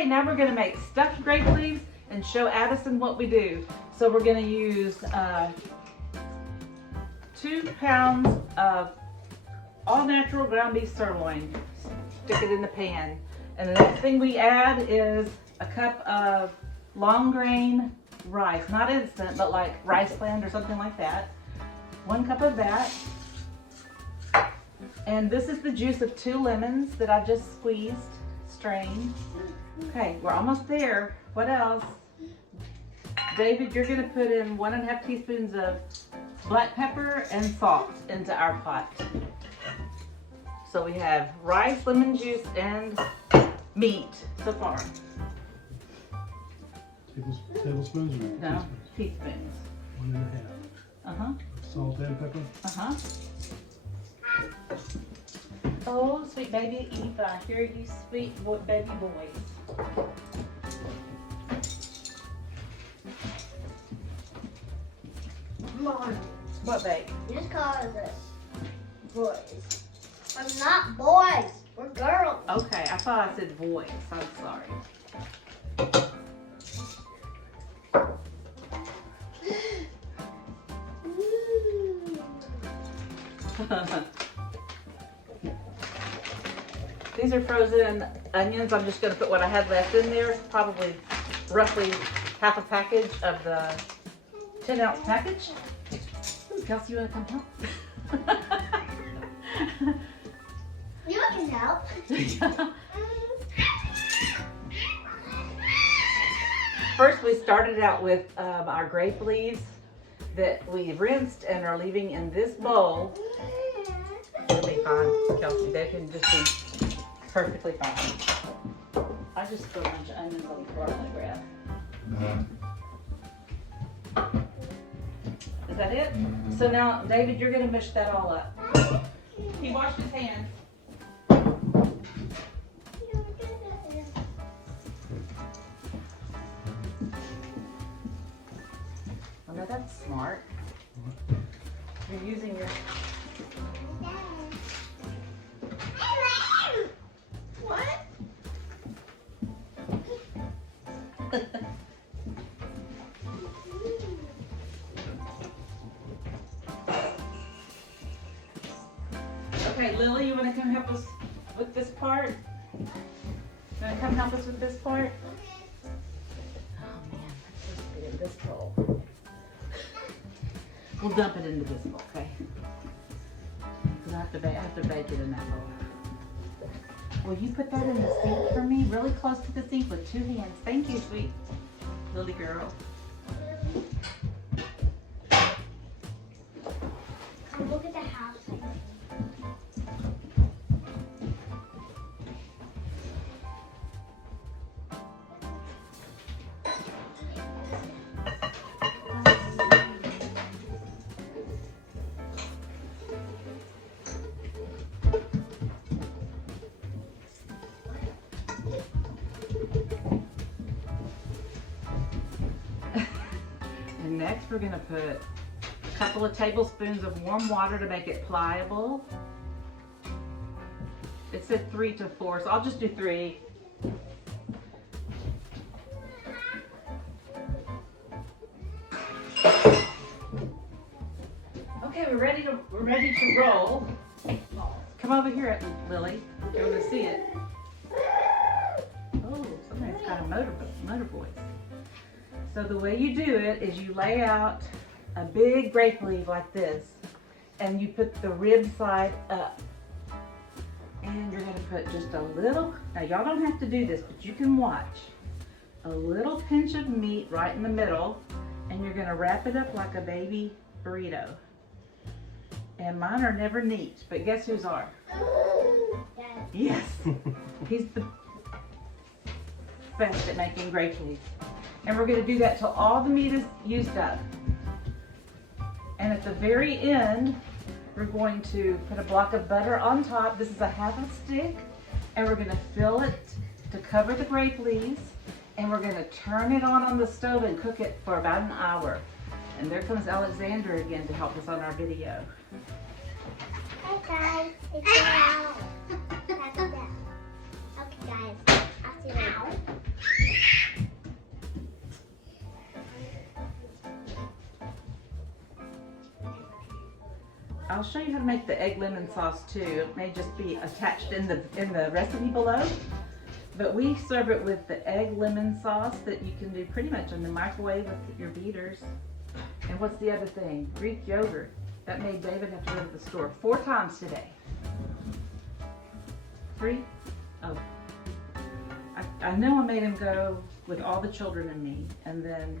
Okay, now we're gonna make stuffed grape leaves and show Addison what we do. So we're gonna use 2 pounds of all natural ground beef sirloin. Stick it in the pan. And the next thing we add is a cup of long grain rice, not instant, but like Riceland or something like that. 1 cup of that. And this is the juice of 2 lemons that I just squeezed, strained. Okay, we're almost there. What else? David, you're gonna put in 1½ teaspoons of black pepper and salt into our pot. So we have rice, lemon juice, and meat so far. Tablespoons or No, teaspoons. 1½. Salt and pepper. Oh, sweet baby Eve, I hear you, sweet baby boys. Mom, What, babe? just call us boys. We're not boys. We're girls. Okay, I thought I said boys. I'm sorry. These are frozen onions. I'm just going to put what I had left in there. Probably roughly half a package of the 10-ounce package. Ooh, Kelsey, you want to come help? You can help. First, we started out with our grape leaves that we rinsed and are leaving in this bowl. It'll be fine, Kelsey. They can just be perfectly fine. I just put a bunch of onions on the floor on the grab. Is that it? So now, David, you're going to mix that all up. He washed his hands. Oh, no, that's smart. You're using your... What? Okay, Lily, you want to come help us with this part? You want to come help us with this part? Oh man, let's just put it in this bowl. We'll dump it into this bowl, okay? Because I have to bake it in that bowl. Will you put that in the sink for me? Really close to the sink with 2 hands. Thank you, sweet Lily girl. Come look at the house. And next we're going to put a couple of tablespoons of warm water to make it pliable. It said 3 to 4, so I'll just do 3. Okay, we're ready to roll. Come over here, Lily. You want to see it? Oh, somebody's got a motor voice. So the way you do it is you lay out a big grape leaf like this, and you put the rib side up. And you're gonna put just a little, now y'all don't have to do this, but you can watch. A little pinch of meat right in the middle, and you're gonna wrap it up like a baby burrito. And mine are never neat, but guess whose are? Yes, he's the best at making grape leaves. And we're going to do that till all the meat is used up. And at the very end, we're going to put a block of butter on top. This is a half a stick. And we're going to fill it to cover the grape leaves. And we're going to turn it on the stove and cook it for about an hour. And there comes Alexander again to help us on our video. Hey guys, it's out. Okay guys, I'll see you later. I'll show you how to make the egg lemon sauce too. It may just be attached in the recipe below. But we serve it with the egg lemon sauce that you can do pretty much in the microwave with your beaters. And what's the other thing? Greek yogurt. That made David have to go to the store 4 times today. 3? Oh. I know I made him go with all the children and me, and then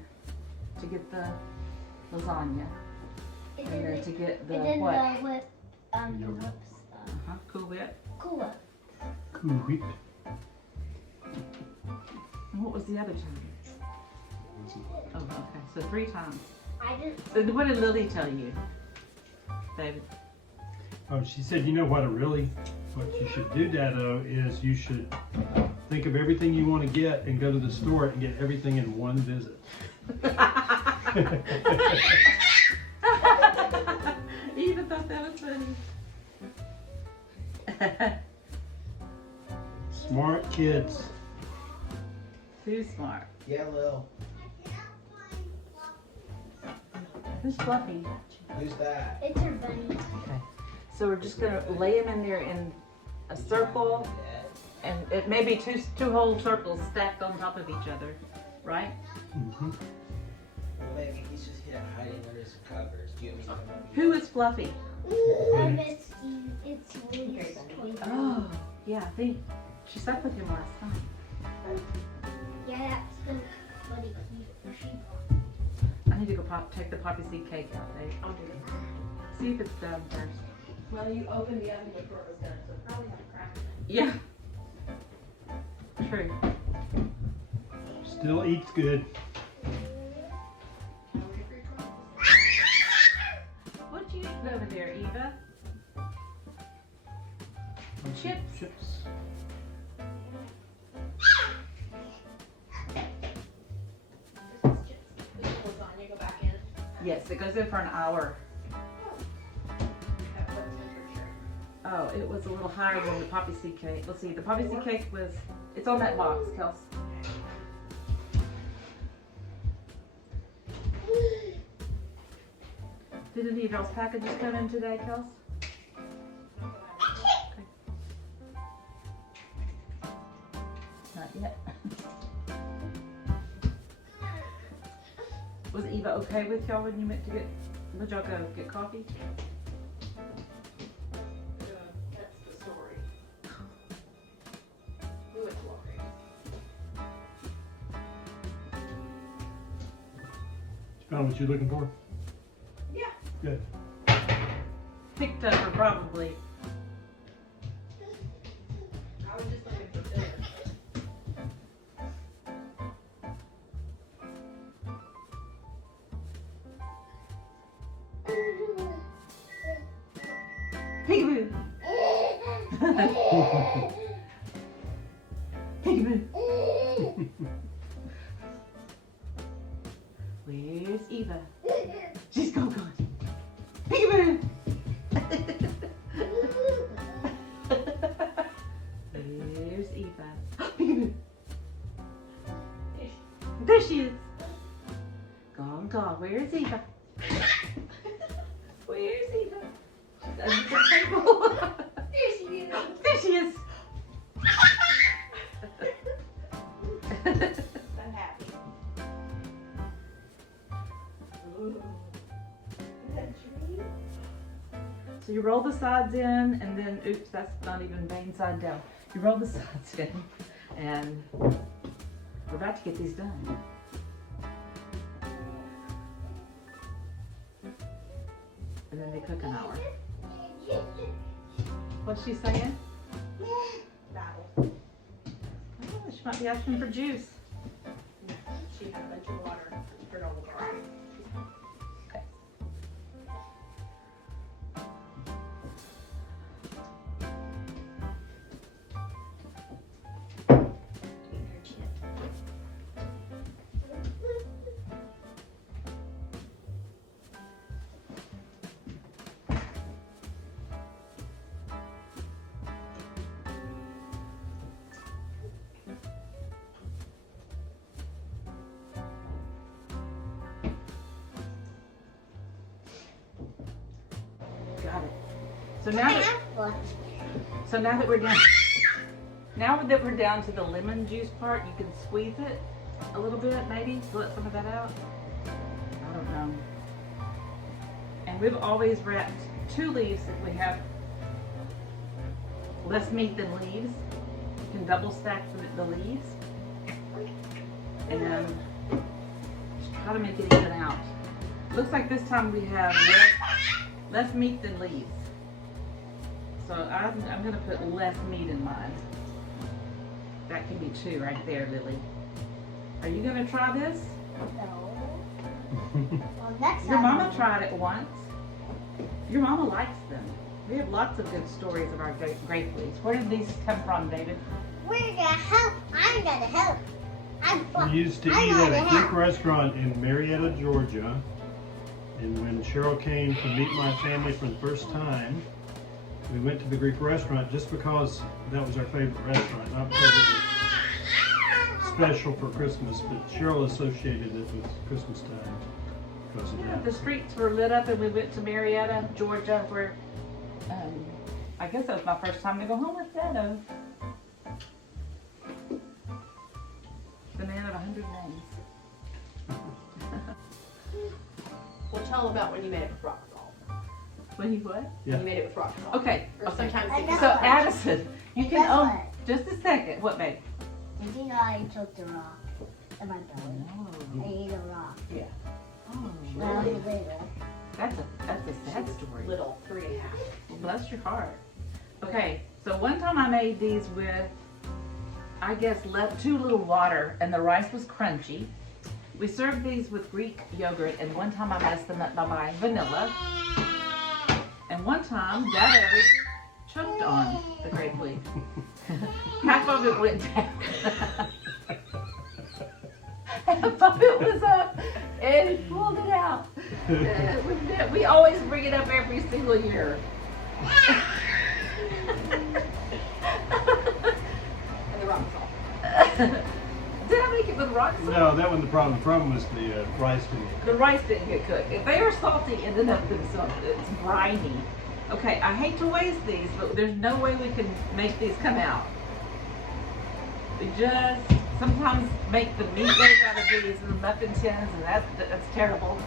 to get the lasagna, and then to get the what? The whip, the whip stuff. Cool Whip. Cool Whip. Cool Whip. And what was the other time? Oh, okay. So 3 times. I just. So what did Lily tell you, David? Oh, she said, you know what you should do, Dado, is you should think of everything you want to get and go to the store and get everything in one visit. Eva thought that was funny. Smart kids. Too smart. Yellow. Who's Fluffy? Who's that? It's her bunny. Okay. So we're just gonna lay them in there in a circle, and it may be two whole circles stacked on top of each other, right? Mm-hmm. Well, maybe he's just here hiding under his covers. Do you want me to come up Who is Fluffy? I missed you. It's Lily's toy. Oh, yeah, I think she slept with him last time. Yeah, that's the buddy she I need to go take the poppy seed cake out, Dave. I'll do it. See if it's done first. Well, you opened the oven before it was done, so probably have cracked. Yeah. True. Still eats good. What you eating over there, Eva? Chips. Chips. This is just the lasagna go back in Yes, it goes in for an hour. at what temperature? Oh, it was a little higher than the poppy seed cake. Let's see, the poppy seed cake was, it's on that box, Kels. Did any of y'all's packages come in today, Kels? Okay. Not yet. Was Eva okay with y'all when you went to would y'all go get coffee? That's the story. We went to Walgreens. Found what you're looking for? Yeah. Good. Picked up her probably. I was just looking for filler. Peekaboo! Peekaboo! Where's Eva? She's gone. Peekaboo! Where's Eva? Peekaboo! There she is. Gone. Where's Eva? Where's Eva? She's under the table. There she is. There she is. I'm happy. Ooh. Is that a dream? So you roll the sides in, and then, oops, that's not even vein side down. You roll the sides in, and we're about to get these done. And then they cook an hour. What's she saying? Battle. Oh, she might be asking for juice. She had a bunch of water. Granola bar. Okay. Eating her chip. So now that we're down, to the lemon juice part, you can squeeze it a little bit, maybe to let some of that out. I don't know. And we've always wrapped 2 leaves if we have less meat than leaves. You can double stack the leaves and just try to make it even out. Looks like this time we have less meat than leaves. So I'm going to put less meat in mine. That can be 2 right there, Lily. Are you going to try this? No. Well, next Your time. mama tried it once. Your mama likes them. We have lots of good stories of our grape leaves. Where did these come from, David? We're gonna help. I'm gonna help. We used to eat at a Greek restaurant in Marietta, Georgia. And when Cheryl came to meet my family for the first time, we went to the Greek restaurant just because that was our favorite restaurant, not because it was special for Christmas, but Cheryl associated it with Christmas time because of Yeah, that. the streets were lit up and we went to Marietta, Georgia, where I guess that was my first time to go home with Dado. The man of 100 names. Well, tell them about when you made it with rock salt. When you what? Yeah. When you made it with rock salt. Okay. Or Okay. sometimes I they know. So Addison, you can Guess what? just a second. What, babe? Did you know I took the rock in my belly? I ate a rock. Yeah. Oh, When I was really? little. That's a sad story. little 3.5. Bless your heart. Okay, so one time I made these with, I guess, too little water, and the rice was crunchy. We served these with Greek yogurt, and one time I messed them up by buying vanilla. And one time, Dado choked on the grape leaf. Half of it went down. Half of it was up, and he pulled it out. We always bring it up every single year. And the rock salt. Did I make it with rock salt? No, that wasn't the problem. The problem was the rice didn't get The rice didn't get cooked. If they were salty, it ended up in something. It's briny. Okay, I hate to waste these, but there's no way we can make these come out. We just sometimes make the meat goes out of these and muffin tins, and that's terrible.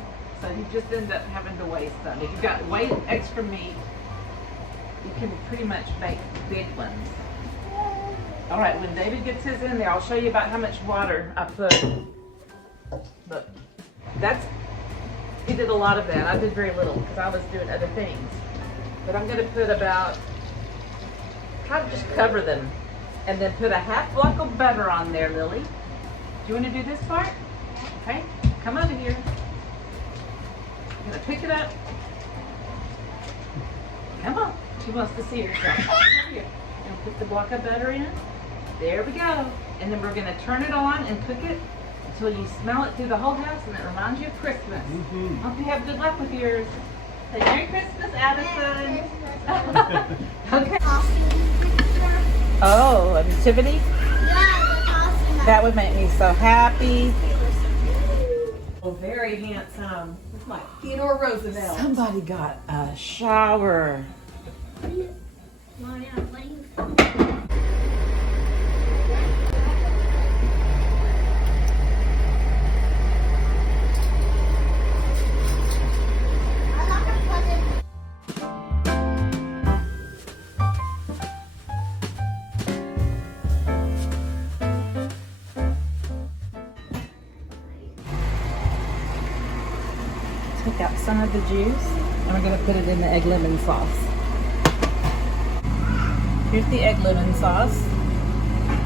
So you just end up having to waste them. If you've got way extra meat, you can pretty much make big ones. All right, when David gets his in there, I'll show you about how much water I put. Look, he did a lot of that. I did very little because I was doing other things. But I'm gonna put try to just cover them and then put a half block of butter on there, Lily. Do you wanna do this part? Okay, come over here. I'm gonna pick it up. Come on, she wants to see herself. Come over here. And put the block of butter in. There we go. And then we're gonna turn it on and cook it until you smell it through the whole house and it reminds you of Christmas. Mhm. Hope you have good luck with yours. Say Merry Christmas, Addison. Okay. Oh, a nativity? That would make me so happy. Oh, very handsome. It's like Theodore Roosevelt. Somebody got a shower. Take out some of the juice and we're going to put it in the egg lemon sauce. Here's the egg lemon sauce.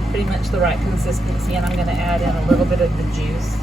Pretty much the right consistency, and I'm going to add in a little bit of the juice.